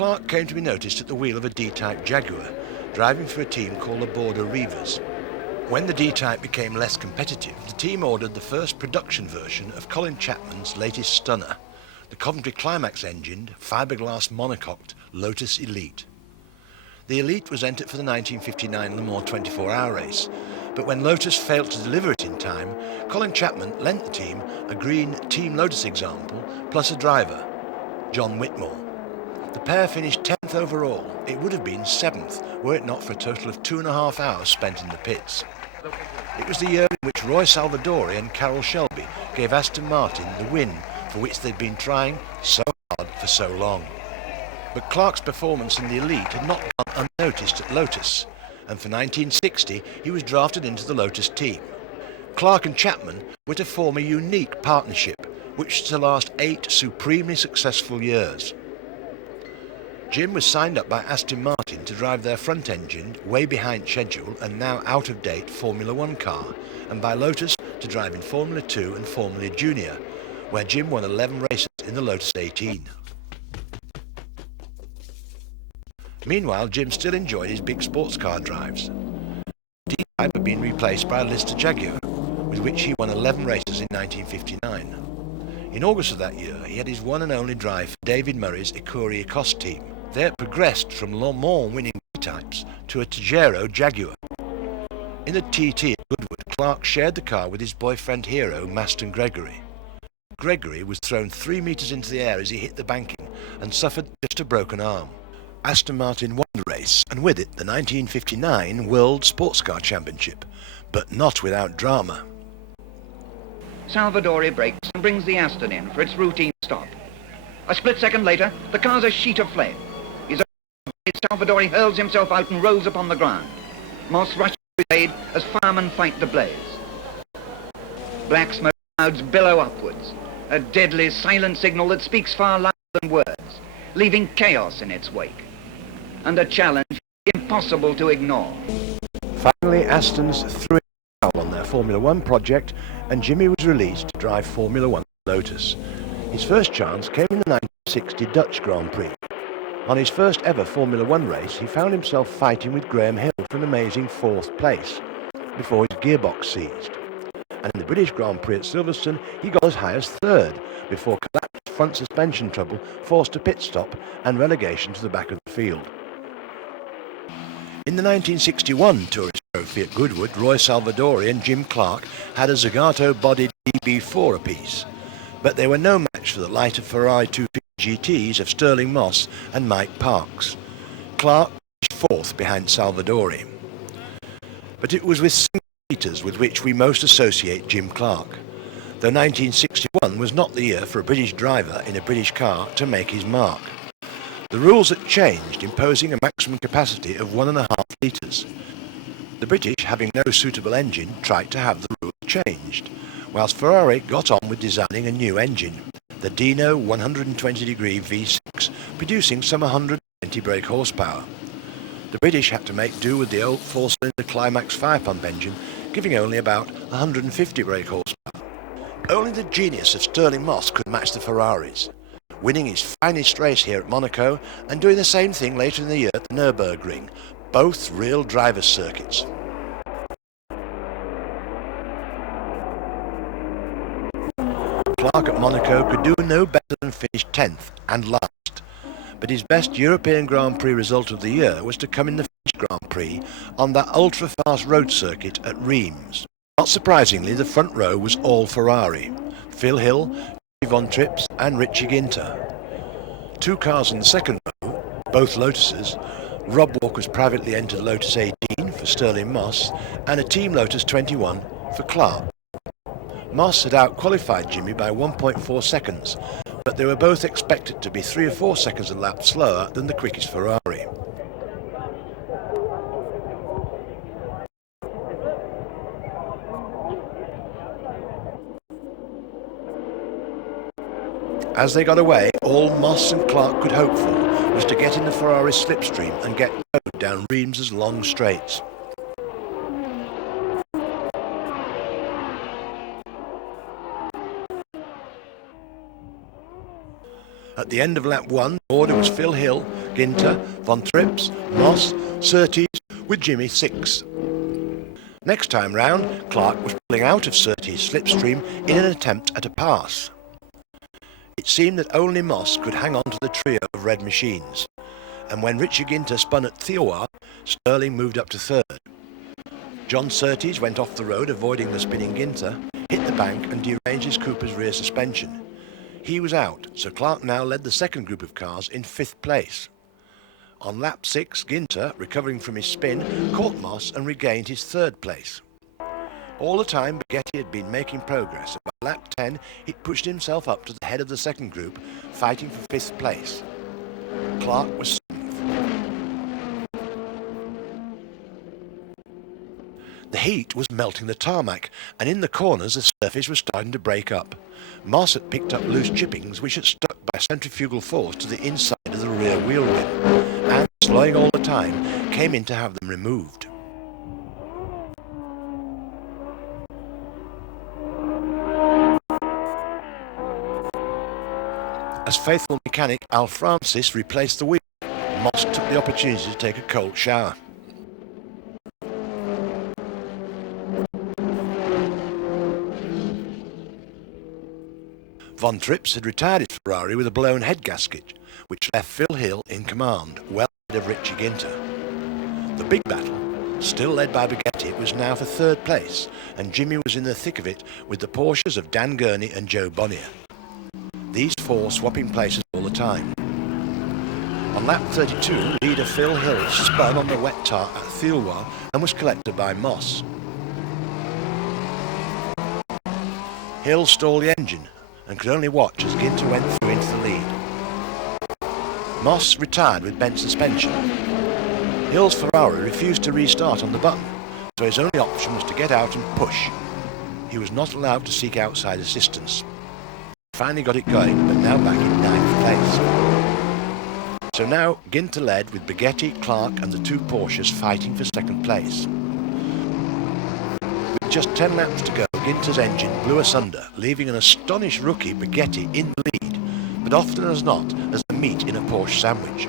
Clark came to be noticed at the wheel of a D-Type Jaguar, driving for a team called the Border Reivers. When the D-Type became less competitive, the team ordered the first production version of Colin Chapman's latest stunner, the Coventry Climax-engined, fiberglass monocoque Lotus Elite. The Elite was entered for the 1959 Le Mans 24-hour race, but when Lotus failed to deliver it in time, Colin Chapman lent the team a green Team Lotus example plus a driver, John Whitmore. The pair finished 10th overall. It would have been 7th were it not for a total of 2.5 hours spent in the pits. It was the year in which Roy Salvadori and Carroll Shelby gave Aston Martin the win for which they'd been trying so hard for so long. But Clark's performance in the Elite had not gone unnoticed at Lotus, and for 1960 he was drafted into the Lotus team. Clark and Chapman were to form a unique partnership which was to last 8 supremely successful years. Jim was signed up by Aston Martin to drive their front-engined, way behind schedule and now out-of-date Formula 1 car, and by Lotus to drive in Formula 2 and Formula Junior, where Jim won 11 races in the Lotus 18. Meanwhile, Jim still enjoyed his big sports car drives. D-Type had been replaced by a Lister Jaguar, with which he won 11 races in 1959. In August of that year, he had his one and only drive for David Murray's Ecurie Ecosse team. They had progressed from Le Mans winning D-Types to a Tejero Jaguar. In the TT at Goodwood, Clark shared the car with his boyfriend hero, Maston Gregory. Gregory was thrown 3 metres into the air as he hit the banking and suffered just a broken arm. Aston Martin won the race, and with it the 1959 World Sports Car Championship, but not without drama. Salvadori brakes and brings the Aston in for its routine stop. A split second later, the car's a sheet of flame. Salvadori hurls himself out and rolls upon the ground. Moss rushes to his aid as firemen fight the blaze. Black smoke clouds billow upwards, a deadly silent signal that speaks far louder than words, leaving chaos in its wake, and a challenge impossible to ignore. Finally, Aston's threw in the towel on their Formula 1 project, and Jimmy was released to drive Formula 1 Lotus. His first chance came in the 1960 Dutch Grand Prix. On his first ever Formula 1 race, he found himself fighting with Graham Hill for an amazing 4th place, before his gearbox seized. And in the British Grand Prix at Silverstone, he got as high as 3rd, before collapsed front suspension trouble forced a pit stop and relegation to the back of the field. In the 1961 Tourist Trophy at Goodwood, Roy Salvadori and Jim Clark had a Zagato-bodied DB4 apiece, but they were no match for the lighter Ferrari 250 GTs of Sterling Moss and Mike Parks. Clark finished 4th behind Salvadori. But it was with single seaters with which we most associate Jim Clark, though 1961 was not the year for a British driver in a British car to make his mark. The rules had changed, imposing a maximum capacity of 1.5 litres. The British, having no suitable engine, tried to have the rules changed, whilst Ferrari got on with designing a new engine, the Dino 120-degree V6, producing some 120 brake horsepower. The British had to make do with the old 4-cylinder Climax fire-pump engine, giving only about 150 brake horsepower. Only the genius of Sterling Moss could match the Ferraris, winning his finest race here at Monaco and doing the same thing later in the year at the Nürburgring, both real drivers' circuits. Clark at Monaco could do no better than finish 10th and last, but his best European Grand Prix result of the year was to come in the French Grand Prix on that ultra-fast road circuit at Reims. Not surprisingly, the front row was all Ferrari: Phil Hill, Von Trips and Richie Ginter. 2 cars in the second row, both Lotuses. Rob Walker's privately entered Lotus 18 for Sterling Moss and a Team Lotus 21 for Clark. Moss had out-qualified Jimmy by 1.4 seconds, but they were both expected to be 3 or 4 seconds a lap slower than the quickest Ferrari. As they got away, all Moss and Clark could hope for was to get in the Ferrari's slipstream and get towed down Reims's long straights. At the end of lap 1, the order was Phil Hill, Ginter, Von Trips, Moss, Surtees, with Jimmy 6. Next time round, Clark was pulling out of Surtees' slipstream in an attempt at a pass. It seemed that only Moss could hang on to the trio of red machines, and when Richard Ginter spun at Thierois, Sterling moved up to third. John Surtees went off the road, avoiding the spinning Ginter, hit the bank and deranged his Cooper's rear suspension. He was out, so Clark now led the second group of cars in 5th place. On lap 6, Ginter, recovering from his spin, caught Moss and regained his 3rd place. All the time, Baghetti had been making progress, and by lap 10, he pushed himself up to the head of the second group, fighting for 5th place. Clark was 7th. The heat was melting the tarmac, and in the corners the surface was starting to break up. Moss had picked up loose chippings which had stuck by centrifugal force to the inside of the rear wheel rim, and, slowing all the time, came in to have them removed. As faithful mechanic Al Francis replaced the wheel, Moss took the opportunity to take a cold shower. Von Trips had retired his Ferrari with a blown head gasket, which left Phil Hill in command, well ahead of Richie Ginter. The big battle, still led by Baghetti, was now for 3rd place, and Jimmy was in the thick of it with the Porsches of Dan Gurney and Joe Bonnier. These 4 swapping places all the time. On lap 32, leader Phil Hill spun on the wet tar at Thierois and was collected by Moss. Hill stalled the engine and could only watch as Ginter went through into the lead. Moss retired with bent suspension. Hill's Ferrari refused to restart on the button, so his only option was to get out and push. He was not allowed to seek outside assistance. Finally got it going, but now back in 9th place. So now Ginter led with Baghetti, Clark and the 2 Porsches fighting for 2nd place. With just 10 laps to go, Ginter's engine blew asunder, leaving an astonished rookie Baghetti in the lead, but often as not as the meat in a Porsche sandwich.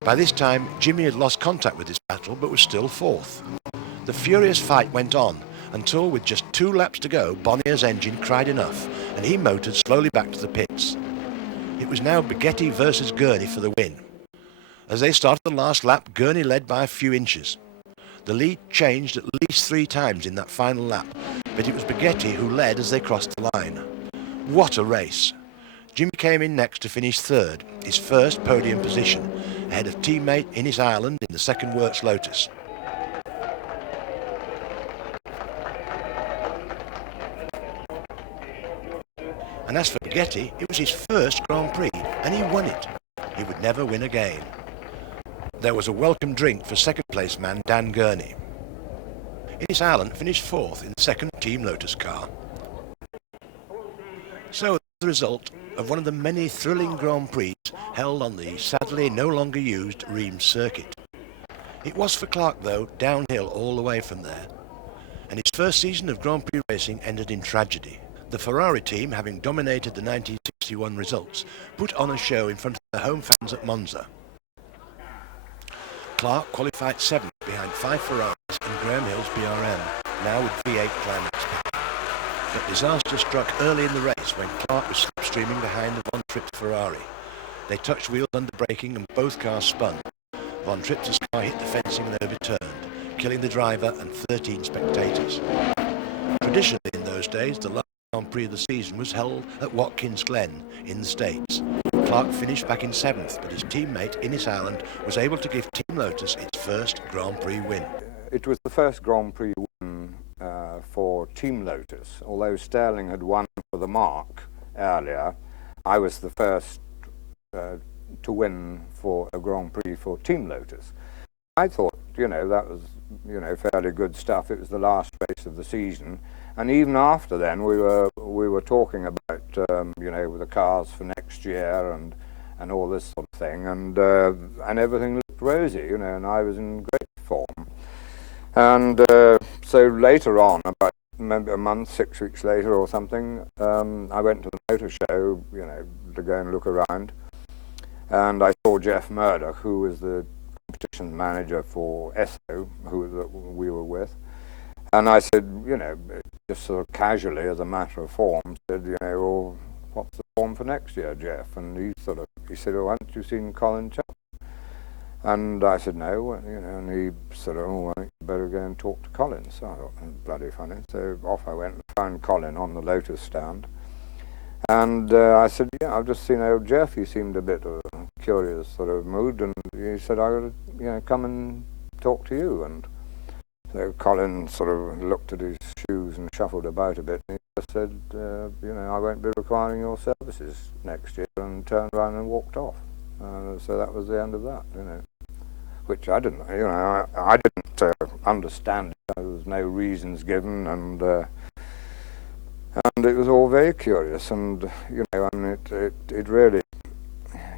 By this time, Jimmy had lost contact with his battle, but was still 4th. The furious fight went on, until with just 2 laps to go, Bonnier's engine cried enough, and he motored slowly back to the pits. It was now Baghetti versus Gurney for the win. As they started the last lap, Gurney led by a few inches. The lead changed at least 3 times in that final lap, but it was Baghetti who led as they crossed the line. What a race! Jimmy came in next to finish 3rd, his first podium position, ahead of teammate Innes Ireland in the second works Lotus. And as for Baghetti, it was his first Grand Prix, and he won it. He would never win again. There was a welcome drink for 2nd place man Dan Gurney. Innes Ireland finished 4th in the 2nd Team Lotus car. So, as a result of one of the many thrilling Grand Prix held on the sadly no longer used Reims circuit. It was for Clark, though, downhill all the way from there, and his first season of Grand Prix racing ended in tragedy. The Ferrari team, having dominated the 1961 results, put on a show in front of their home fans at Monza. Clark qualified 7th behind 5 Ferraris and Graham Hill's BRM, now with V8 climax pack. But disaster struck early in the race when Clark was slipstreaming behind the Von Trips Ferrari. They touched wheels under braking and both cars spun. Von Trips' car hit the fencing and overturned, killing the driver and 13 spectators. Traditionally in those days, the last Grand Prix of the season was held at Watkins Glen in the States. Clark finished back in 7th, but his teammate Innes Ireland was able to give Team Lotus its first Grand Prix win. It was the first Grand Prix win for Team Lotus. Although Sterling had won for the Mark earlier, I was the first to win for a Grand Prix for Team Lotus. I thought, that was, fairly good stuff. It was the last race of the season. And even after then, we were talking about, the cars for next year and all this sort of thing, and everything looked rosy, and I was in great form. And so later on, about maybe a month, 6 weeks later or something, I went to the motor show, to go and look around. and I saw Jeff Murdoch, who was the competition manager for Esso, who we were with, and I said, you know, just sort of casually as a matter of form, said, you know, well, what's the form for next year, Jeff? And he said, oh, haven't you seen Colin Chapman? And I said, no, you know, and he said, oh, well, you better go and talk to Colin. So I thought, bloody funny. So off I went and found Colin on the Lotus stand. And I said, yeah, I've just seen old Jeff. He seemed a bit of a curious sort of mood, and he said, I would, you know, come and talk to you. And so Colin sort of looked at his shoes and shuffled about a bit, and he just said, you know, I won't be requiring your services next year, and turned around and walked off. So that was the end of that, you know, which I didn't, you know, I didn't understand it. There was no reasons given, and it was all very curious, and, you know, I mean, it really,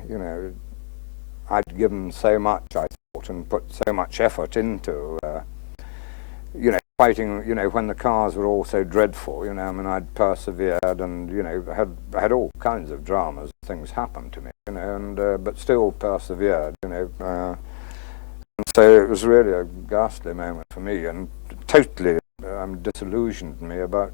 you know, I'd given so much, I thought, and put so much effort into, you know, fighting, you know, when the cars were all so dreadful, you know, I mean, I'd persevered and, you know, had all kinds of dramas, things happened to me, you know, and, but still persevered, you know, and so it was really a ghastly moment for me, and totally disillusioned me about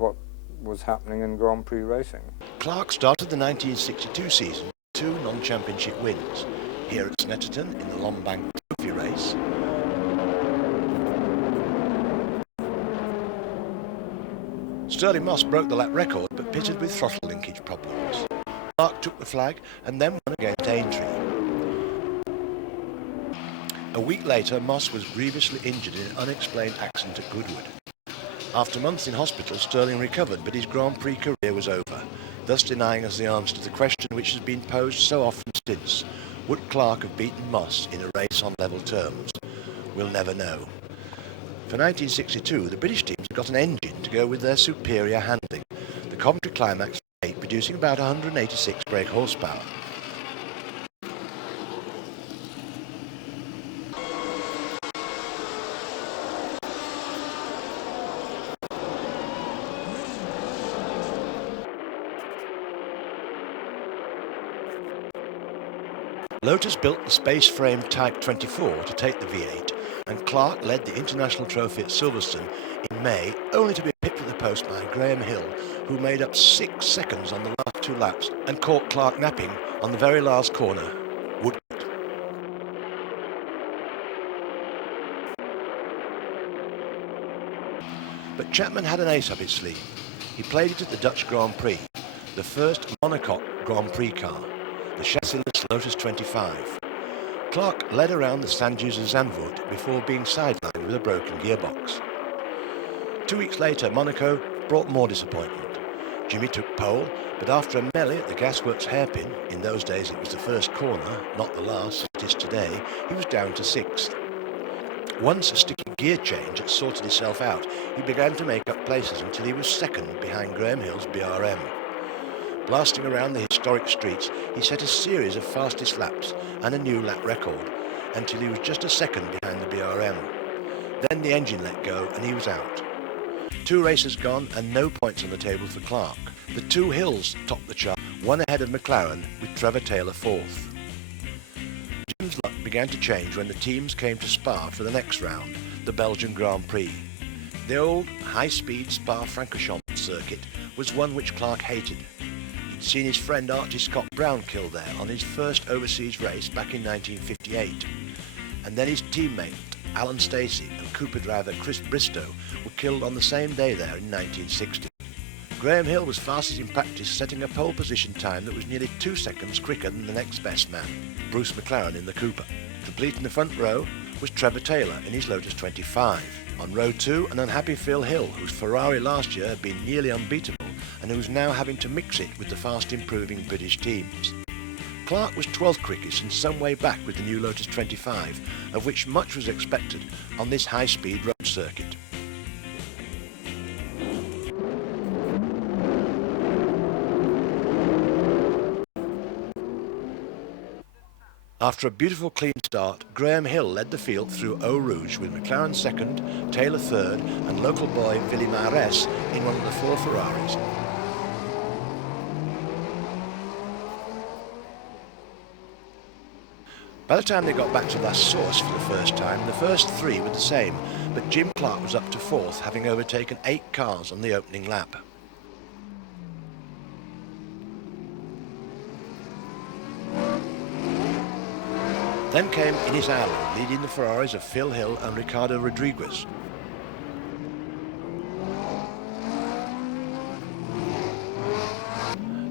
what was happening in Grand Prix racing. Clark started the 1962 season with 2 non-championship wins, here at Snetterton in the Lombank Trophy race, Stirling Moss broke the lap record but pitted with throttle linkage problems. Clark took the flag and then won against Aintree. A week later, Moss was grievously injured in an unexplained accident at Goodwood. After months in hospital, Stirling recovered, but his Grand Prix career was over, thus denying us the answer to the question which has been posed so often since: would Clark have beaten Moss in a race on level terms? We'll never know. For 1962, the British teams got an engine to go with their superior handling, the Coventry Climax 8 producing about 186 brake horsepower. Lotus built the space frame Type 24 to take the V8, and Clark led the International Trophy at Silverstone in May, only to be pipped at the post by Graham Hill, who made up 6 seconds on the last 2 laps and caught Clark napping on the very last corner. Woodcote. But Chapman had an ace up his sleeve. He played it at the Dutch Grand Prix, the first monocoque Grand Prix car, the chassissless Lotus 25. Clark led around the St-Just of Zandvoort before being sidelined with a broken gearbox. 2 weeks later, Monaco brought more disappointment. Jimmy took pole, but after a melee at the gasworks hairpin, in those days it was the first corner, not the last as it is today, he was down to 6th. Once a sticky gear change had sorted itself out, he began to make up places until he was 2nd behind Graham Hill's BRM. Blasting around the historic streets, he set a series of fastest laps and a new lap record, until he was just a 2nd behind the BRM. Then the engine let go and he was out. 2 races gone and no points on the table for Clark. The 2 Hills topped the chart, one ahead of McLaren with Trevor Taylor 4th. Jim's luck began to change when the teams came to Spa for the next round, the Belgian Grand Prix. The old high-speed Spa-Francorchamps circuit was one which Clark hated. He'd seen his friend Archie Scott Brown killed there on his first overseas race back in 1958, and then his teammate Alan Stacey and Cooper driver Chris Bristow were killed on the same day there in 1960. Graham Hill was fastest in practice, setting a pole position time that was nearly 2 seconds quicker than the next best man, Bruce McLaren in the Cooper. Completing the front row was Trevor Taylor in his Lotus 25. On row 2, an unhappy Phil Hill, whose Ferrari last year had been nearly unbeatable and who's now having to mix it with the fast improving British teams. Clark was 12th quickest and some way back with the new Lotus 25, of which much was expected on this high-speed road circuit. After a beautiful clean start, Graham Hill led the field through Eau Rouge with McLaren 2nd, Taylor 3rd and local boy Willy Mares in one of the 4 Ferraris. By the time they got back to La Source for the first time, the first three were the same, but Jim Clark was up to fourth, having overtaken 8 cars on the opening lap. Then came Ines Allen, leading the Ferraris of Phil Hill and Ricardo Rodriguez.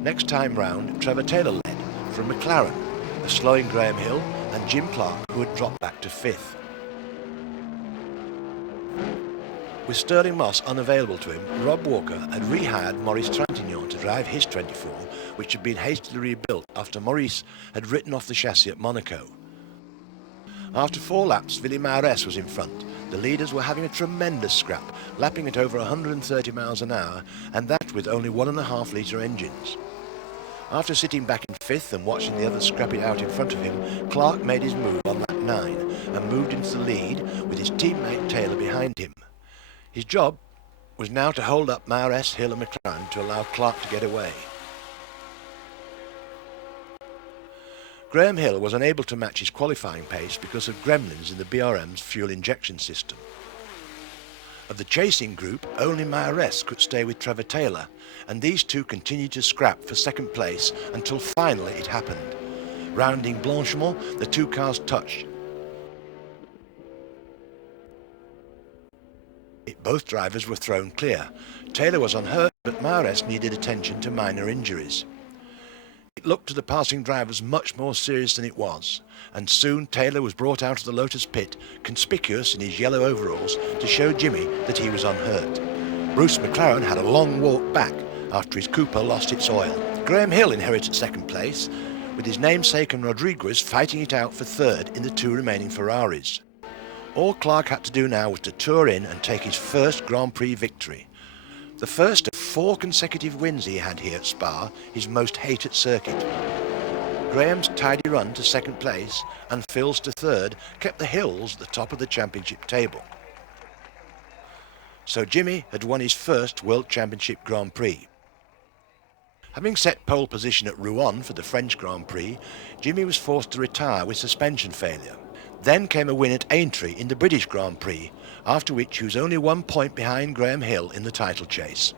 Next time round, Trevor Taylor led from McLaren, a slowing Graham Hill and Jim Clark, who had dropped back to 5th. With Sterling Moss unavailable to him, Rob Walker had rehired Maurice Trintignant to drive his 24, which had been hastily rebuilt after Maurice had written off the chassis at Monaco. After 4 laps, Willy Maurès was in front. The leaders were having a tremendous scrap, lapping at over 130 miles an hour, and that with only 1.5 litre engines. After sitting back in 5th and watching the others scrap it out in front of him, Clark made his move on lap 9 and moved into the lead with his teammate Taylor behind him. His job was now to hold up Maurès, Hill and McLaren to allow Clark to get away. Graham Hill was unable to match his qualifying pace because of gremlins in the BRM's fuel injection system. Of the chasing group, only Maurès could stay with Trevor Taylor, and these two continued to scrap for second place until finally it happened. Rounding Blanchemont, the 2 cars touched. Both drivers were thrown clear. Taylor was unhurt, but Maurès needed attention to minor injuries. It looked to the passing drivers much more serious than it was, and soon Taylor was brought out of the Lotus pit, conspicuous in his yellow overalls, to show Jimmy that he was unhurt. Bruce McLaren had a long walk back after his Cooper lost its oil. Graham Hill inherited second place, with his namesake and Rodriguez fighting it out for third in the 2 remaining Ferraris. All Clark had to do now was to tour in and take his first Grand Prix victory. The first of 4 consecutive wins he had here at Spa, his most hated circuit. Graham's tidy run to second place and Phil's to third kept the Hills at the top of the championship table. So Jimmy had won his first World Championship Grand Prix. Having set pole position at Rouen for the French Grand Prix, Jimmy was forced to retire with suspension failure. Then came a win at Aintree in the British Grand Prix, after which he was only 1 point behind Graham Hill in the title chase.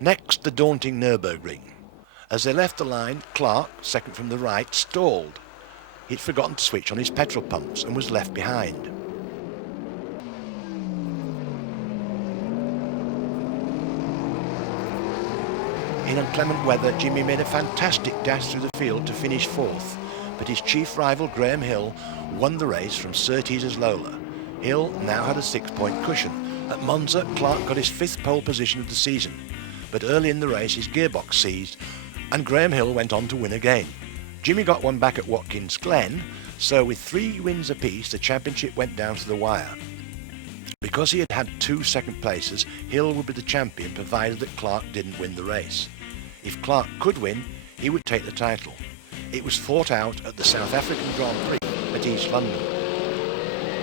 Next, the daunting Nürburgring. As they left the line, Clark, second from the right, stalled. He'd forgotten to switch on his petrol pumps and was left behind. In inclement weather, Jimmy made a fantastic dash through the field to finish 4th, but his chief rival Graham Hill won the race from Surtees's Lola. Hill now had a 6-point cushion. At Monza, Clark got his 5th pole position of the season, but early in the race his gearbox seized and Graham Hill went on to win again. Jimmy got one back at Watkins Glen, so with 3 wins apiece the championship went down to the wire. Because he had had 2 second places, Hill would be the champion provided that Clark didn't win the race. If Clark could win, he would take the title. It was fought out at the South African Grand Prix at East London.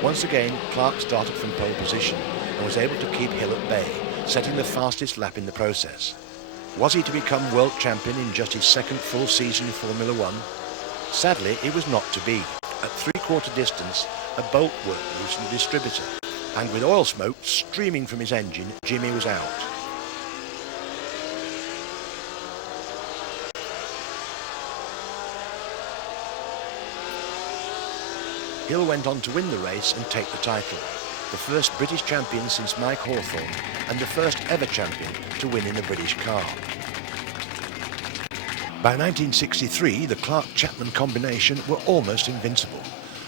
Once again, Clark started from pole position and was able to keep Hill at bay, setting the fastest lap in the process. Was he to become world champion in just his 2nd full season in Formula One? Sadly, it was not to be. At 3/4 distance, a bolt worked loose in the distributor, and with oil smoke streaming from his engine, Jimmy was out. Hill went on to win the race and take the title, the first British champion since Mike Hawthorne and the first ever champion to win in a British car. By 1963, the Clark-Chapman combination were almost invincible.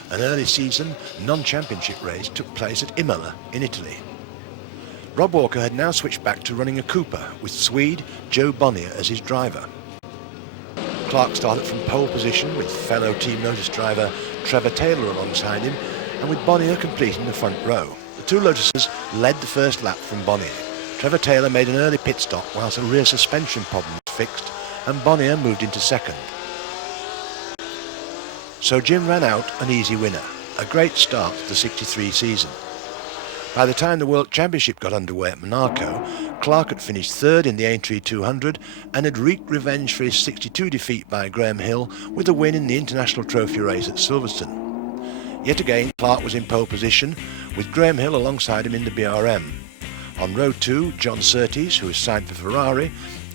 An early season, non-championship race took place at Imola in Italy. Rob Walker had now switched back to running a Cooper with Swede Joe Bonnier as his driver. Clark started from pole position with fellow Team Lotus driver Trevor Taylor alongside him, and with Bonnier completing the front row. The 2 Lotuses led the first lap from Bonnier. Trevor Taylor made an early pit stop whilst a rear suspension problem was fixed, and Bonnier moved into second. So Jim ran out an easy winner, a great start to the '63 season. By the time the World Championship got underway at Monaco, Clark had finished third in the Aintree 200 and had wreaked revenge for his 62 defeat by Graham Hill with a win in the International Trophy race at Silverstone. Yet again, Clark was in pole position, with Graham Hill alongside him in the BRM. On row 2, John Surtees, who is signed for Ferrari,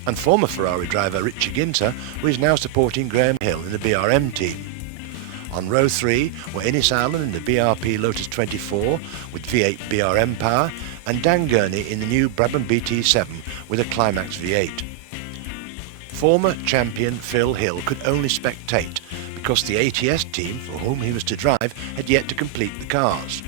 and former Ferrari driver Richie Ginter, who is now supporting Graham Hill in the BRM team. On row 3 were Innes Allen in the BRP Lotus 24 with V8 BRM power, and Dan Gurney in the new Brabham BT7 with a Climax V8. Former champion Phil Hill could only spectate because the ATS team for whom he was to drive had yet to complete the cars.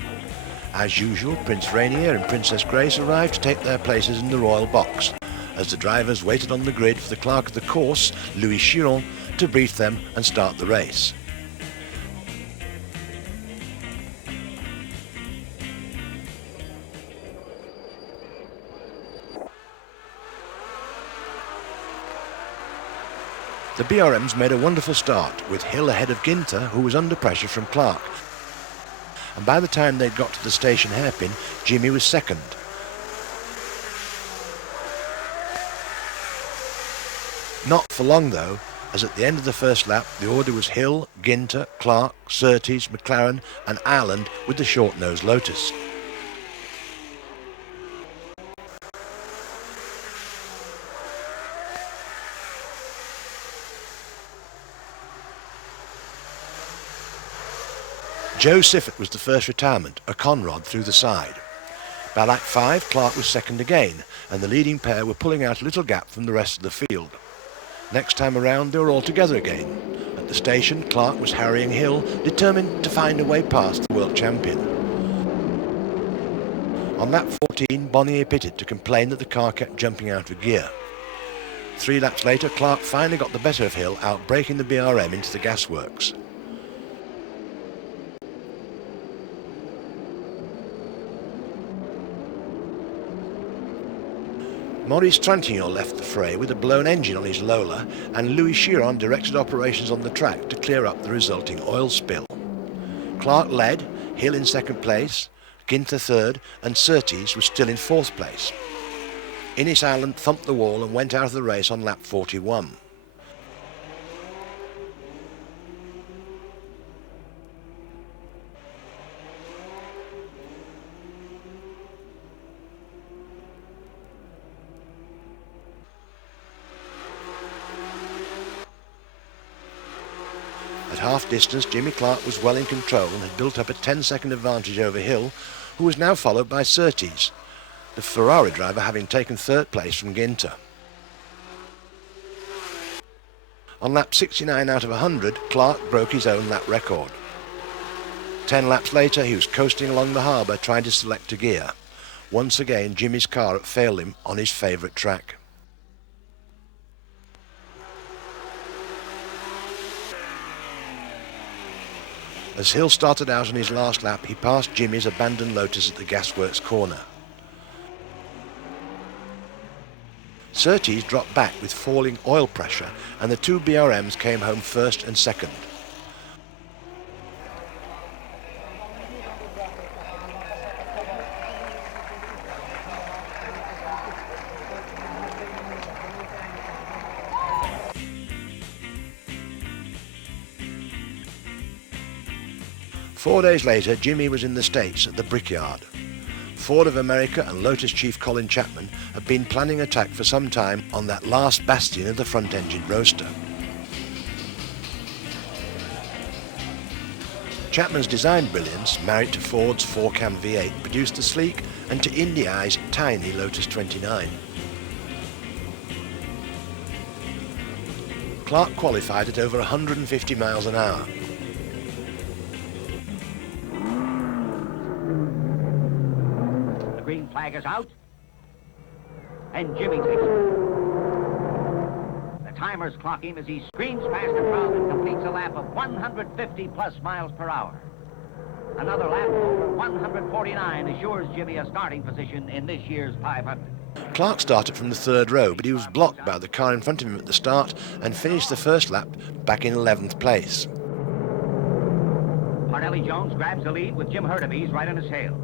As usual, Prince Rainier and Princess Grace arrived to take their places in the royal box, as the drivers waited on the grid for the clerk of the course, Louis Chiron, to brief them and start the race. The BRMs made a wonderful start, with Hill ahead of Ginter, who was under pressure from Clark. And by the time they got to the station hairpin, Jimmy was second. Not for long though, as at the end of the first lap the order was Hill, Ginter, Clark, Surtees, McLaren and Ireland with the short-nosed Lotus. Joe Siffert was the first retirement, a Conrod through the side. By lap 5, Clark was second again, and the leading pair were pulling out a little gap from the rest of the field. Next time around, they were all together again. At the station, Clark was harrying Hill, determined to find a way past the world champion. On lap 14, Bonnier pitted to complain that the car kept jumping out of gear. 3 laps later, Clark finally got the better of Hill, outbraking the BRM into the gasworks. Maurice Trintignant left the fray with a blown engine on his Lola, and Louis Chiron directed operations on the track to clear up the resulting oil spill. Clark led, Hill in second place, Ginter third, and Surtees was still in fourth place. Innes Allen thumped the wall and went out of the race on lap 41. At half distance, Jimmy Clark was well in control and had built up a 10-second advantage over Hill, who was now followed by Surtees, the Ferrari driver having taken third place from Ginter. On lap 69 out of 100, Clark broke his own lap record. 10 laps later, he was coasting along the harbour trying to select a gear. Once again, Jimmy's car had failed him on his favourite track. As Hill started out on his last lap, he passed Jimmy's abandoned Lotus at the gasworks corner. Surtees dropped back with falling oil pressure, and the 2 BRMs came home first and second. Four days later, Jimmy was in the States at the Brickyard. Ford of America and Lotus chief Colin Chapman had been planning attack for some time on that last bastion of the front-engine roadster. Chapman's design brilliance, married to Ford's 4-cam V8, produced the sleek and to Indy eyes tiny Lotus 29. Clark qualified at over 150 miles an hour. Green flag is out, and Jimmy takes it. The timer's clocking as he screams past the crowd and completes a lap of 150 plus miles per hour. Another lap over 149 assures Jimmy a starting position in this year's 500. Clark started from the third row, but he was blocked by the car in front of him at the start and finished the first lap back in 11th place. Parnelli Jones grabs the lead with Jim Hurtubise right on his tail.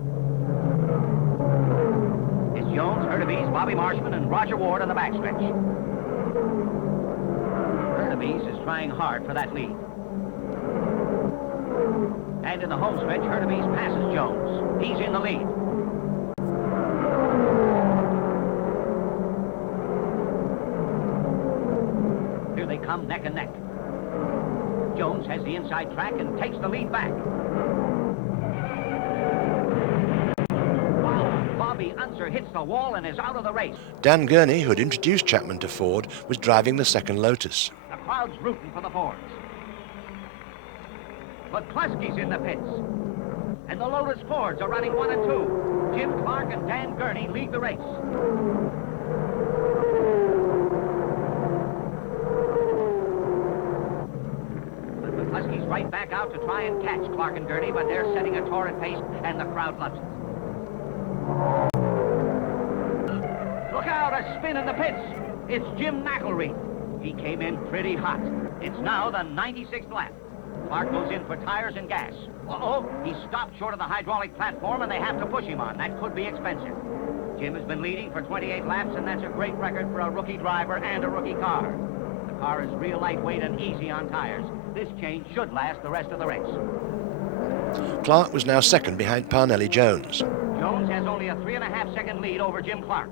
It's Jones, Hurtubise, Bobby Marshman, and Roger Ward on the backstretch. Hurtubise is trying hard for that lead. And in the home stretch, Hurtubise passes Jones. He's in the lead. Here they come neck and neck. Jones has the inside track and takes the lead back. Wow, Bobby Unser hits the wall and is out of the race. Dan Gurney, who had introduced Chapman to Ford, was driving the second Lotus. The crowd's rooting for the Fords. McCluskey's in the pits. And the Lotus Fords are running 1 and 2. Jim Clark and Dan Gurney lead the race. But McCluskey's right back out to try and catch Clark and Gurney, but they're setting a torrid pace, and the crowd loves it. Look out, a spin in the pits. It's Jim McElreath. He came in pretty hot. It's now the 96th lap. Clark goes in for tires and gas. Uh-oh, he stopped short of the hydraulic platform and they have to push him on. That could be expensive. Jim has been leading for 28 laps, and that's a great record for a rookie driver and a rookie car. The car is real lightweight and easy on tires. This change should last the rest of the race. Clark was now second behind Parnelli Jones. Jones has only a 3.5-second lead over Jim Clark.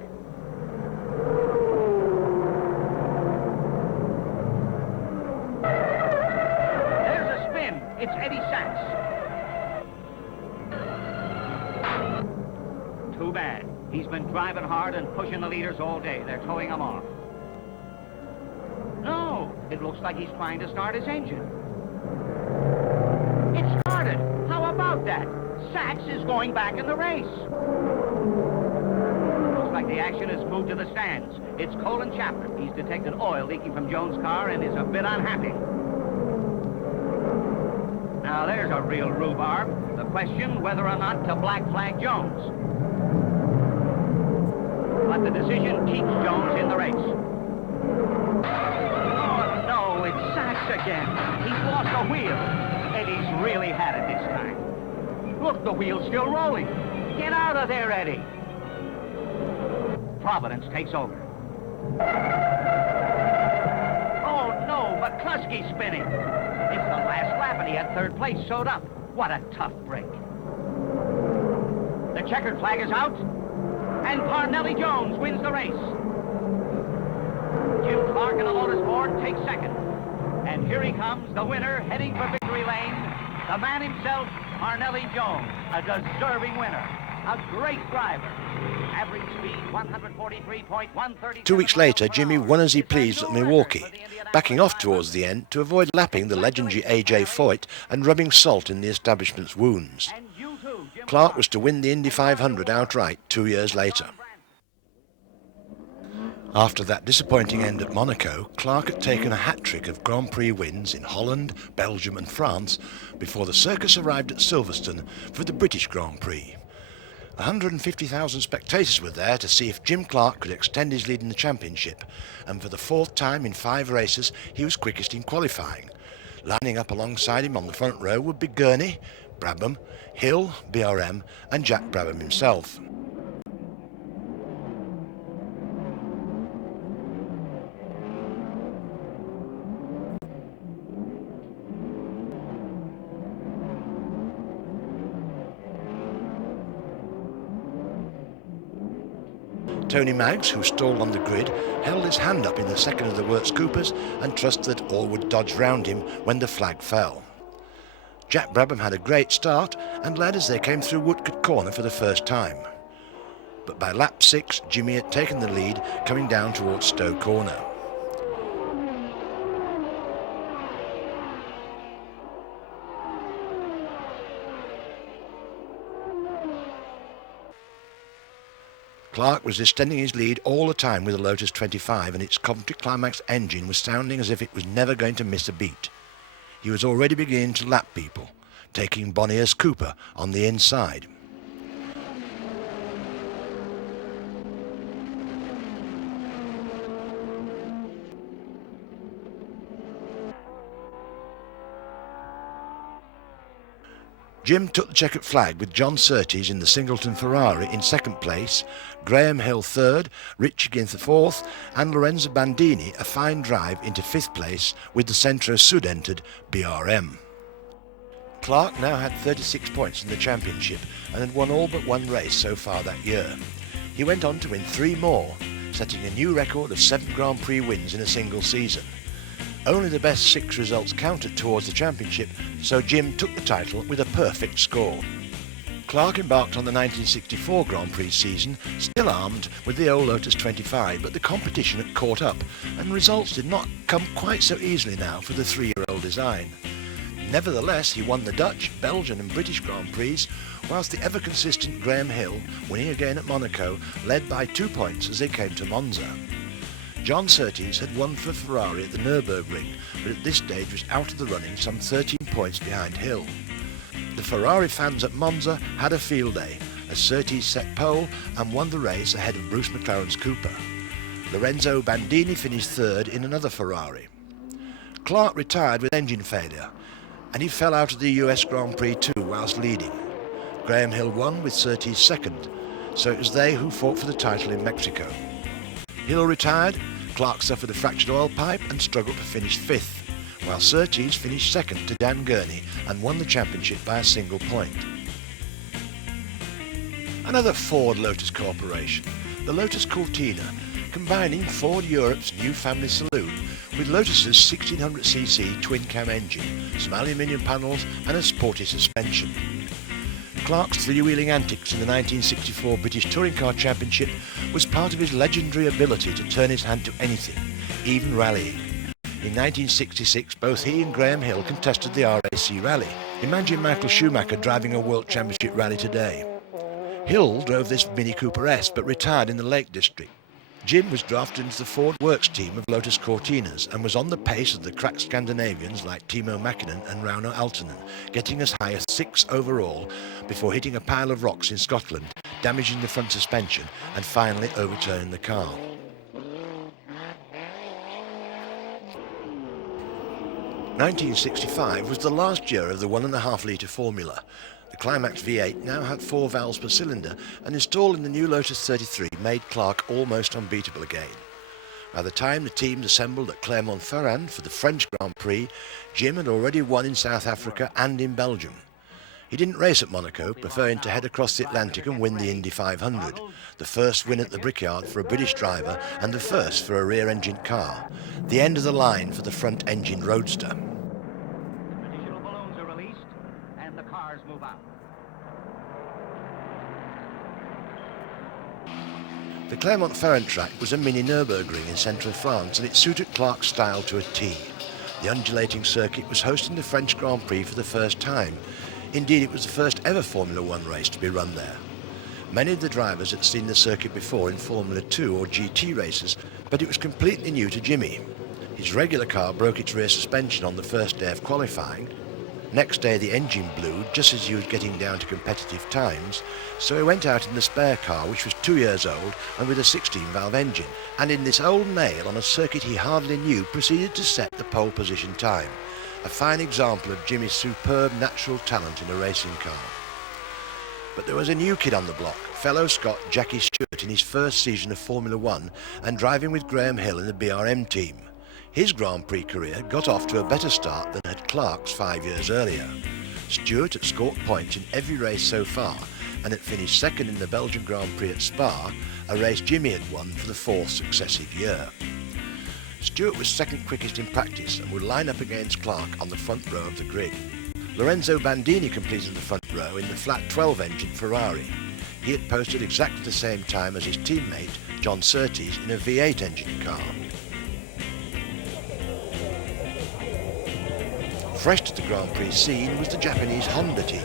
It's Eddie Sachs. Too bad. He's been driving hard and pushing the leaders all day. They're towing him off. No, it looks like he's trying to start his engine. It started. How about that? Sachs is going back in the race. Looks like the action has moved to the stands. It's Colin Chapman. He's detected oil leaking from Jones' car and is a bit unhappy. Now there's a real rhubarb. The question whether or not to black flag Jones. But the decision keeps Jones in the race. Oh no, it's Sachs again. He's lost a wheel. Eddie's really had it this time. Look, the wheel's still rolling. Get out of there, Eddie. Providence takes over. Oh no, McCluskey's spinning. It's the last lap, and he had third place sewed up. What a tough break. The checkered flag is out, and Parnelli Jones wins the race. Jim Clark in the Lotus Ford takes second. And here he comes, the winner, heading for victory lane, the man himself, Parnelli Jones, a deserving winner, a great driver. Average speed 143.130. 2 weeks later, Jimmy won as he pleased at Milwaukee, backing off towards the end to avoid lapping the legendary A.J. Foyt and rubbing salt in the establishment's wounds. Clark was to win the Indy 500 outright 2 years later. After that disappointing end at Monaco, Clark had taken a hat-trick of Grand Prix wins in Holland, Belgium and France before the circus arrived at Silverstone for the British Grand Prix. 150,000 spectators were there to see if Jim Clark could extend his lead in the championship, and for the fourth time in 5 races he was quickest in qualifying. Lining up alongside him on the front row would be Gurney, Brabham, Hill, BRM and Jack Brabham himself. Tony Maggs, who stalled on the grid, held his hand up in the second of the Works Coopers and trusted that all would dodge round him when the flag fell. Jack Brabham had a great start and led as they came through Woodcote Corner for the first time. But by lap 6, Jimmy had taken the lead coming down towards Stowe Corner. Clark was extending his lead all the time with the Lotus 25, and its Coventry Climax engine was sounding as if it was never going to miss a beat. He was already beginning to lap people, taking Bonnier's Cooper on the inside. Jim took the checkered flag with John Surtees in the Singleton Ferrari in second place, Graham Hill third, Richie Ginther fourth, and Lorenzo Bandini a fine drive into fifth place with the Centro Sud-entered BRM. Clark now had 36 points in the championship and had won all but one race so far that year. He went on to win 3 more, setting a new record of 7 Grand Prix wins in a single season. Only the best 6 results counted towards the championship, so Jim took the title with a perfect score. Clark embarked on the 1964 Grand Prix season, still armed with the old Lotus 25, but the competition had caught up, and results did not come quite so easily now for the 3-year-old design. Nevertheless, he won the Dutch, Belgian and British Grand Prix, whilst the ever-consistent Graham Hill, winning again at Monaco, led by 2 points as they came to Monza. John Surtees had won for Ferrari at the Nürburgring, but at this stage was out of the running, some 13 points behind Hill. The Ferrari fans at Monza had a field day, as Surtees set pole and won the race ahead of Bruce McLaren's Cooper. Lorenzo Bandini finished third in another Ferrari. Clark retired with engine failure, and he fell out of the US Grand Prix too whilst leading. Graham Hill won with Surtees second, so it was they who fought for the title in Mexico. Hill retired, Clark suffered a fractured oil pipe and struggled to finish 5th, while Surtees finished second to Dan Gurney and won the championship by a single point. Another Ford Lotus corporation, the Lotus Cortina, combining Ford Europe's new family saloon with Lotus's 1600cc twin-cam engine, some aluminium panels and a sporty suspension. Clark's 3-wheeling antics in the 1964 British Touring Car Championship was part of his legendary ability to turn his hand to anything, even rallying. In 1966, both he and Graham Hill contested the RAC Rally. Imagine Michael Schumacher driving a World Championship rally today. Hill drove this Mini Cooper S but retired in the Lake District. Jim was drafted into the Ford Works team of Lotus Cortinas and was on the pace of the crack Scandinavians like Timo Mäkinen and Rauno Aaltonen, getting as high as 6 overall before hitting a pile of rocks in Scotland, damaging the front suspension and finally overturning the car. "1965 was the last year of the 1.5 litre formula. The Climax V8 now had 4 valves per cylinder, and installed in the new Lotus 33 made Clark almost unbeatable again. By the time the teams assembled at Clermont-Ferrand for the French Grand Prix, Jim had already won in South Africa and in Belgium. He didn't race at Monaco, preferring to head across the Atlantic and win the Indy 500, the first win at the Brickyard for a British driver and the first for a rear-engined car, the end of the line for the front-engined roadster. Additional balloons are released, and the cars move out. The Clermont-Ferrand track was a mini Nürburgring in central France, and it suited Clark's style to a T. The undulating circuit was hosting the French Grand Prix for the first time. Indeed, it was the first ever Formula One race to be run there. Many of the drivers had seen the circuit before in Formula 2 or GT races, but it was completely new to Jimmy. His regular car broke its rear suspension on the first day of qualifying. Next day the engine blew just as he was getting down to competitive times, so he went out in the spare car, which was 2 years old and with a 16-valve engine, and in this old nail on a circuit he hardly knew proceeded to set the pole position time. A fine example of Jimmy's superb natural talent in a racing car. But there was a new kid on the block, fellow Scot Jackie Stewart, in his first season of Formula One and driving with Graham Hill in the BRM team. His Grand Prix career got off to a better start than had Clark's 5 years earlier. Stewart had scored points in every race so far and had finished second in the Belgian Grand Prix at Spa, a race Jimmy had won for the 4th successive year. Stewart was second quickest in practice and would line up against Clark on the front row of the grid. Lorenzo Bandini completed the front row in the flat 12-engine Ferrari. He had posted exactly the same time as his teammate John Surtees in a V8 engine car. Fresh to the Grand Prix scene was the Japanese Honda team.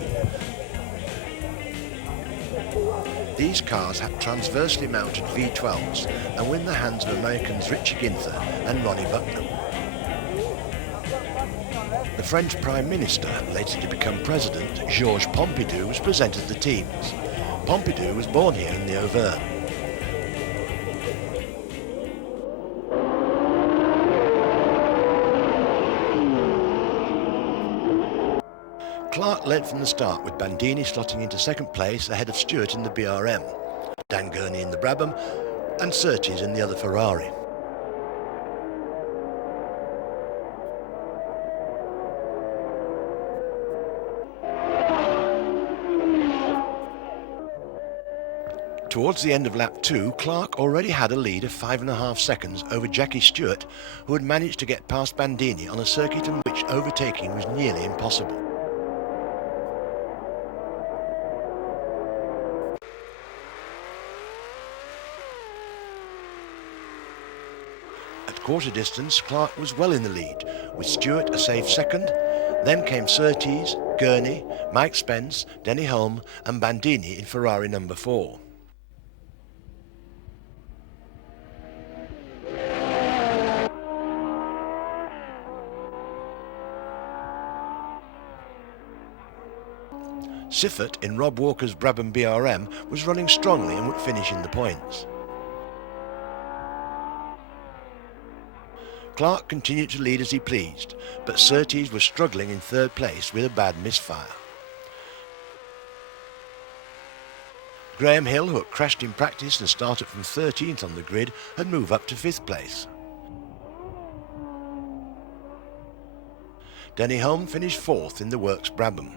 These cars had transversely mounted V12s and were in the hands of Americans Richie Ginther and Ronnie Bucknam. The French Prime Minister, later to become President, Georges Pompidou, was presented the teams. Pompidou was born here in the Auvergne. Clark led from the start, with Bandini slotting into second place ahead of Stewart in the BRM, Dan Gurney in the Brabham and Surtees in the other Ferrari. Towards the end of lap 2, Clark already had a lead of 5.5 seconds over Jackie Stewart, who had managed to get past Bandini on a circuit in which overtaking was nearly impossible. At quarter distance, Clark was well in the lead, with Stewart a safe second. Then came Surtees, Gurney, Mike Spence, Denny Hulme and Bandini in Ferrari number 4. Siffert in Rob Walker's Brabham BRM was running strongly and would finish in the points. Clark continued to lead as he pleased, but Surtees was struggling in third place with a bad misfire. Graham Hill, who had crashed in practice and started from 13th on the grid, had moved up to 5th place. Denny Hulme finished 4th in the Works Brabham.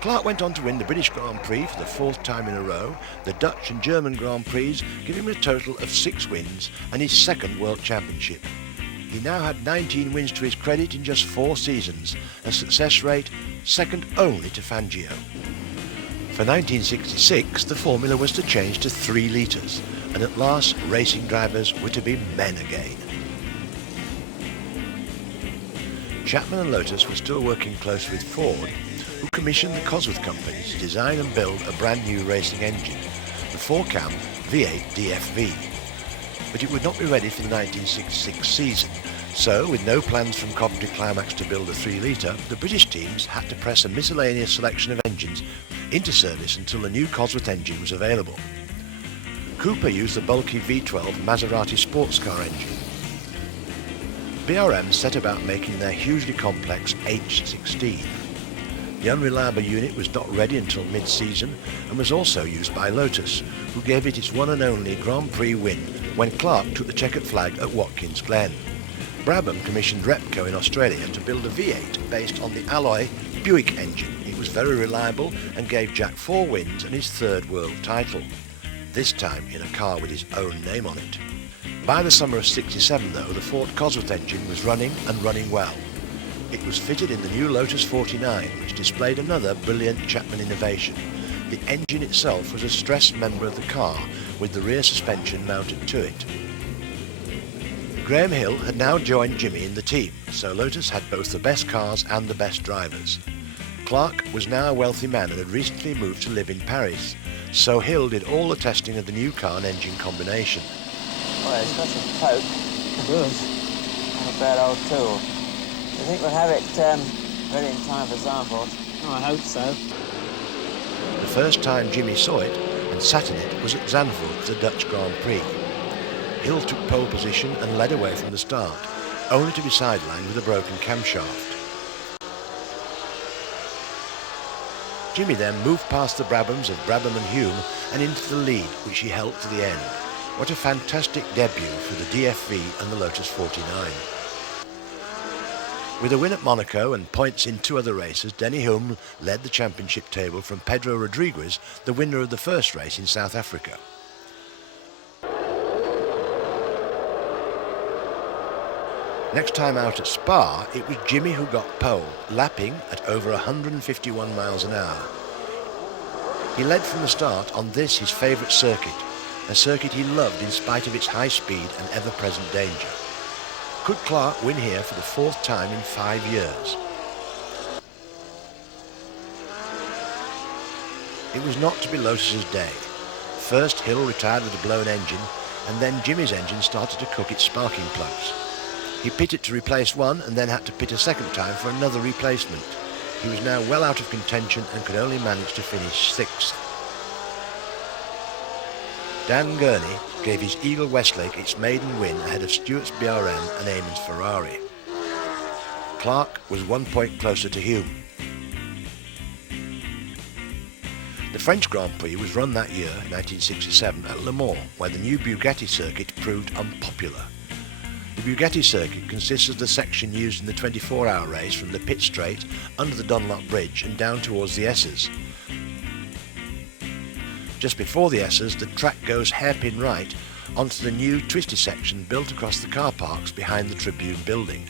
Clark went on to win the British Grand Prix for the 4th time in a row, the Dutch and German Grand Prix, giving him a total of 6 wins and his 2nd World Championship. He now had 19 wins to his credit in just 4 seasons, a success rate second only to Fangio. For 1966, the formula was to change to 3 litres, and at last racing drivers were to be men again. Chapman and Lotus were still working close with Ford, who commissioned the Cosworth Company to design and build a brand new racing engine, the 4-cam V8 DFV. But it would not be ready for the 1966 season, so with no plans from Coventry Climax to build a 3-litre, the British teams had to press a miscellaneous selection of engines into service until the new Cosworth engine was available. Cooper used the bulky V12 Maserati sports car engine. BRM set about making their hugely complex H16. The unreliable unit was not ready until mid-season and was also used by Lotus, who gave it its one and only Grand Prix win when Clark took the checkered flag at Watkins Glen. Brabham commissioned Repco in Australia to build a V8 based on the Alloy Buick engine. It was very reliable and gave Jack 4 wins and his 3rd world title, this time in a car with his own name on it. By the summer of '67 though, the Ford Cosworth engine was running and running well. It was fitted in the new Lotus 49, which displayed another brilliant Chapman innovation. The engine itself was a stressed member of the car, with the rear suspension mounted to it. Graham Hill had now joined Jimmy in the team, so Lotus had both the best cars and the best drivers. Clark was now a wealthy man and had recently moved to live in Paris, so Hill did all the testing of the new car and engine combination. Well, it's got some poke. Good. And a bad old tool. I think we'll have it ready in time for Zandvoort. Oh, I hope so. The first time Jimmy saw it and sat in it was at Zandvoort for the Dutch Grand Prix. Hill took pole position and led away from the start, only to be sidelined with a broken camshaft. Jimmy then moved past the Brabhams of Brabham and Hume and into the lead, which he held to the end. What a fantastic debut for the DFV and the Lotus 49. With a win at Monaco and points in 2 other races, Denny Hulme led the championship table from Pedro Rodriguez, the winner of the first race in South Africa. Next time out at Spa, it was Jimmy who got pole, lapping at over 151 miles an hour. He led from the start on this, his favourite circuit, a circuit he loved in spite of its high speed and ever-present danger. Could Clark win here for the 4th time in 5 years? It was not to be Lotus's day. First Hill retired with a blown engine, and then Jimmy's engine started to cook its sparking plugs. He pitted to replace one and then had to pit a second time for another replacement. He was now well out of contention and could only manage to finish 6th. Dan Gurney gave his Eagle Westlake its maiden win ahead of Stewart's BRM and Eamon's Ferrari. Clark was 1 point closer to Hume. The French Grand Prix was run that year, 1967, at Le Mans, where the new Bugatti circuit proved unpopular. The Bugatti circuit consists of the section used in the 24-hour race from the pit straight under the Dunlop Bridge and down towards the S's. Just before the S's, the track goes hairpin right onto the new twisty section built across the car parks behind the Tribune building.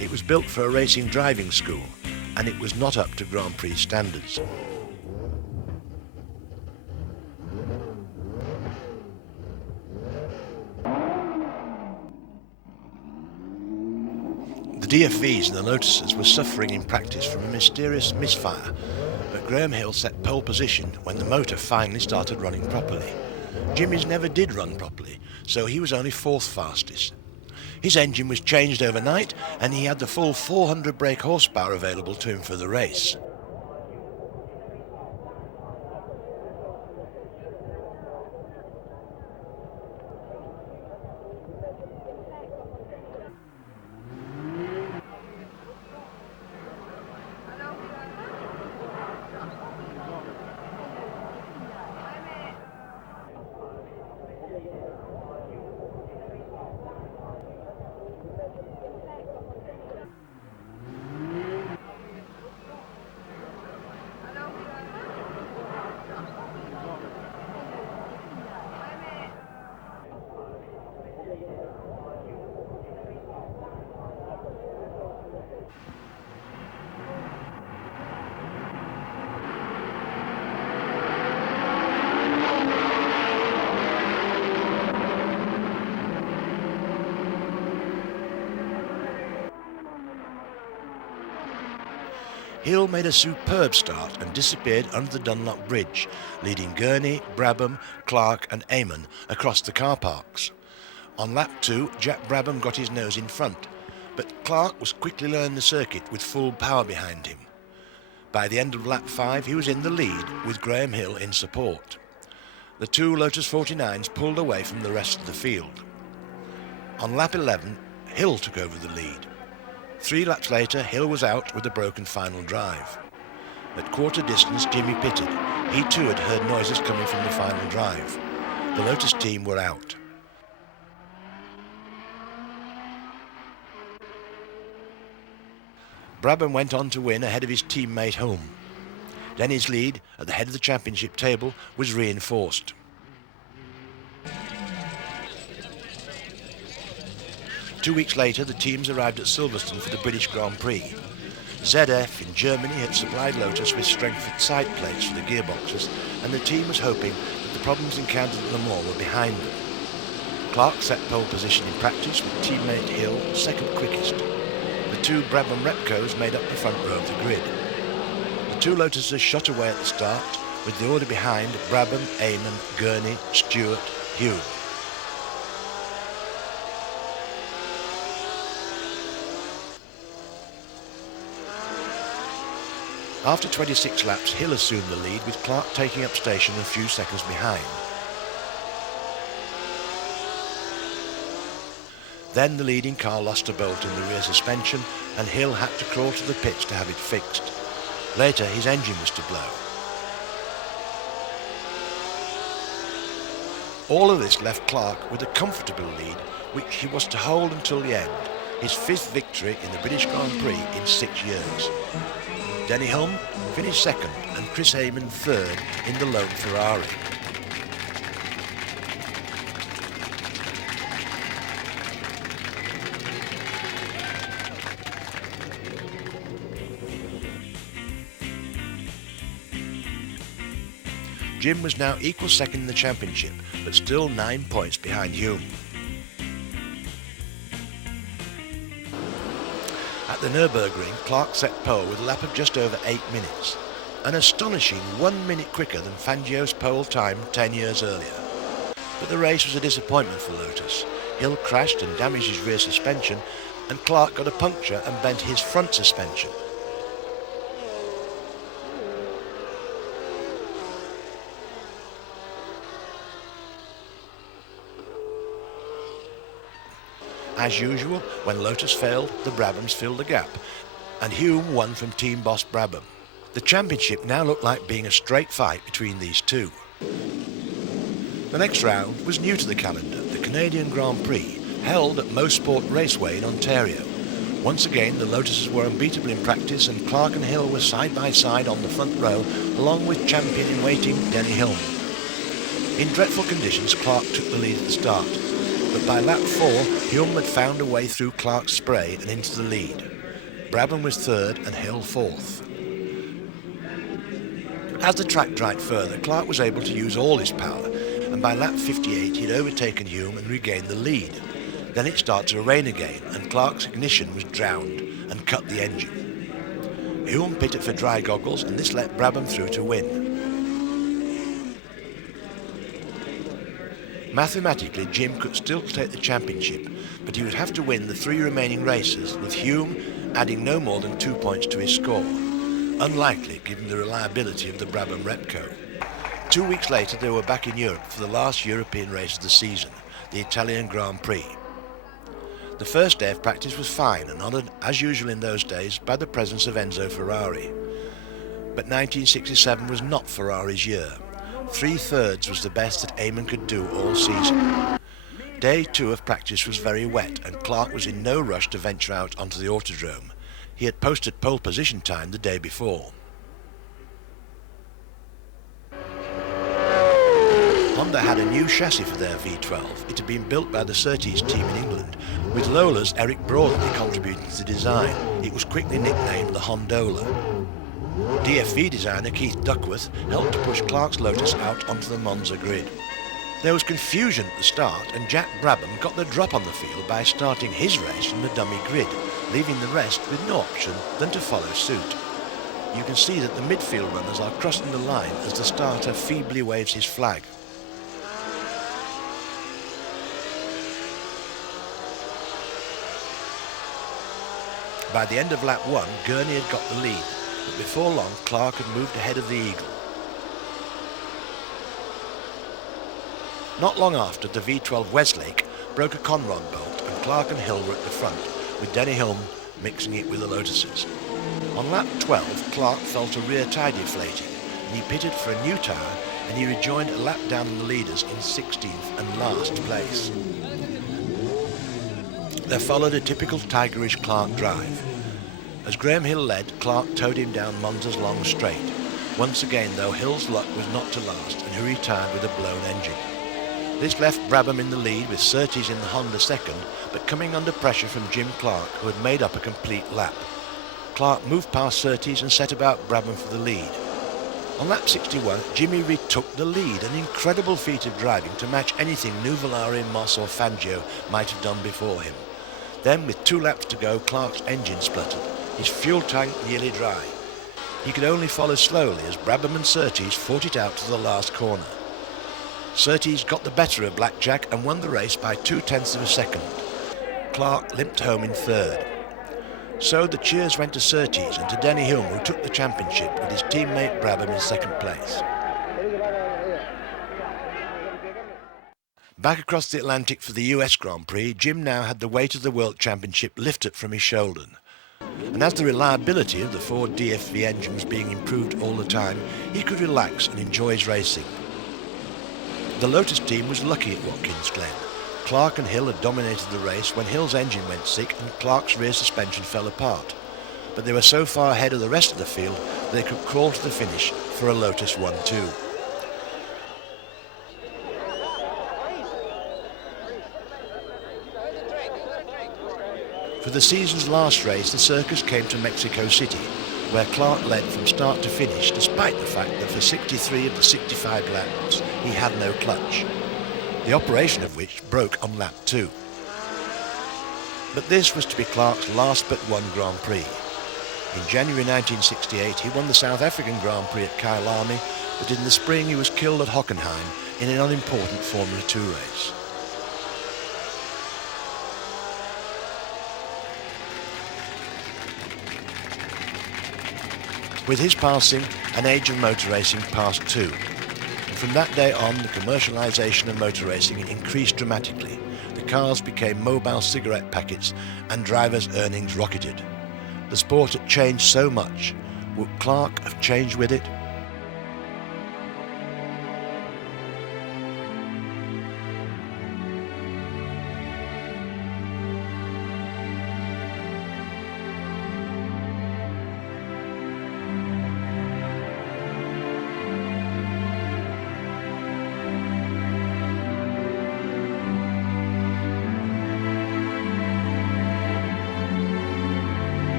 It was built for a racing driving school, and it was not up to Grand Prix standards. The DFVs and the Lotuses were suffering in practice from a mysterious misfire, but Graham Hill set pole position when the motor finally started running properly. Jimmy's never did run properly, so he was only 4th fastest. His engine was changed overnight, and he had the full 400 brake horsepower available to him for the race. Hill made a superb start and disappeared under the Dunlop Bridge, leading Gurney, Brabham, Clark and Eamon across the car parks. On lap 2, Jack Brabham got his nose in front, but Clark was quickly learning the circuit with full power behind him. By the end of lap 5, he was in the lead with Graham Hill in support. The 2 Lotus 49s pulled away from the rest of the field. On lap 11, Hill took over the lead. 3 laps later, Hill was out with a broken final drive. At quarter distance, Jimmy pitted. He too had heard noises coming from the final drive. The Lotus team were out. Brabham went on to win ahead of his teammate Hume. Then his lead at the head of the championship table was reinforced. Two weeks later, the teams arrived at Silverstone for the British Grand Prix. ZF in Germany had supplied Lotus with strengthened side plates for the gearboxes, and the team was hoping that the problems encountered at Le Mans were behind them. Clark set pole position in practice with teammate Hill second quickest. The 2 Brabham Repcos made up the front row of the grid. The 2 Lotuses shot away at the start, with the order behind Brabham, Eamon, Gurney, Stewart, Hume. After 26 laps, Hill assumed the lead, with Clark taking up station a few seconds behind. Then the leading car lost a bolt in the rear suspension, and Hill had to crawl to the pits to have it fixed. Later, his engine was to blow. All of this left Clark with a comfortable lead, which he was to hold until the end, his 5th victory in the British Grand Prix in 6 years. Denny Hulme finished second and Chris Eamon third in the lone Ferrari. Jim was now equal second in the championship, but still 9 points behind Hume. At the Nürburgring, Clark set pole with a lap of just over 8 minutes. an astonishing 1 minute quicker than Fangio's pole time 10 years earlier. But the race was a disappointment for Lotus. Hill crashed and damaged his rear suspension, and Clark got a puncture and bent his front suspension. As usual, when Lotus failed, the Brabhams filled the gap, and Hume won from Team Boss Brabham. The championship now looked like being a straight fight between these two. The next round was new to the calendar, the Canadian Grand Prix, held at Mosport Raceway in Ontario. Once again, the Lotuses were unbeatable in practice, and Clark and Hill were side by side on the front row, along with champion-in-waiting Denny Hilm. In dreadful conditions, Clark took the lead at the start, but by lap 4, Hume had found a way through Clark's spray and into the lead. Brabham was third and Hill fourth. As the track dried further, Clark was able to use all his power, and by lap 58 he'd overtaken Hume and regained the lead. Then it started to rain again, and Clark's ignition was drowned and cut the engine. Hume pitted for dry goggles, and this let Brabham through to win. Mathematically, Jim could still take the championship, but he would have to win the 3 remaining races, with Hume adding no more than 2 points to his score. Unlikely, given the reliability of the Brabham Repco. 2 weeks later, they were back in Europe for the last European race of the season, the Italian Grand Prix. The first day of practice was fine and honoured, as usual in those days, by the presence of Enzo Ferrari. But 1967 was not Ferrari's year. 3/3 was the best that Eamon could do all season. Day 2 of practice was very wet, and Clark was in no rush to venture out onto the autodrome. He had posted pole position time the day before. Honda had a new chassis for their V12. It had been built by the Surtees team in England, with Lola's Eric Broadley contributing to the design. It was quickly nicknamed the Hondola. DFV designer Keith Duckworth helped to push Clark's Lotus out onto the Monza grid. There was confusion at the start, and Jack Brabham got the drop on the field by starting his race from the dummy grid, leaving the rest with no option than to follow suit. You can see that the midfield runners are crossing the line as the starter feebly waves his flag. By the end of lap 1, Gurney had got the lead, but before long Clark had moved ahead of the Eagle. Not long after, the V12 Westlake broke a conrod bolt, and Clark and Hill were at the front, with Denny Hilm mixing it with the Lotuses. On lap 12, Clark felt a rear tyre deflating, and he pitted for a new tyre, and he rejoined a lap down on the leaders in 16th and last place. There followed a typical Tigerish Clark drive. As Graham Hill led, Clark towed him down Monza's long straight. Once again, though, Hill's luck was not to last, and he retired with a blown engine. This left Brabham in the lead, with Surtees in the Honda second, but coming under pressure from Jim Clark, who had made up a complete lap. Clark moved past Surtees and set about Brabham for the lead. On lap 61, Jimmy retook the lead, an incredible feat of driving to match anything Nuvolari, Moss or Fangio might have done before him. Then, with 2 laps to go, Clark's engine spluttered, his fuel tank nearly dry. He could only follow slowly as Brabham and Surtees fought it out to the last corner. Surtees got the better of Blackjack and won the race by 0.2 of a second. Clark limped home in third. So the cheers went to Surtees and to Denny Hilm, who took the championship with his teammate Brabham in second place. Back across the Atlantic for the US Grand Prix, Jim now had the weight of the World Championship lifted from his shoulder. And as the reliability of the Ford DFV engine was being improved all the time, he could relax and enjoy his racing. The Lotus team was lucky at Watkins Glen. Clark and Hill had dominated the race when Hill's engine went sick and Clark's rear suspension fell apart. But they were so far ahead of the rest of the field they could crawl to the finish for a Lotus 1-2. For the season's last race, the circus came to Mexico City, where Clark led from start to finish, despite the fact that for 63 of the 65 laps he had no clutch, the operation of which broke on lap 2. But this was to be Clark's last but one Grand Prix. In January 1968 he won the South African Grand Prix at Kyalami, but in the spring he was killed at Hockenheim in an unimportant Formula 2 race. With his passing, an age of motor racing passed too. And from that day on, the commercialisation of motor racing increased dramatically. The cars became mobile cigarette packets and drivers' earnings rocketed. The sport had changed so much. Would Clark have changed with it?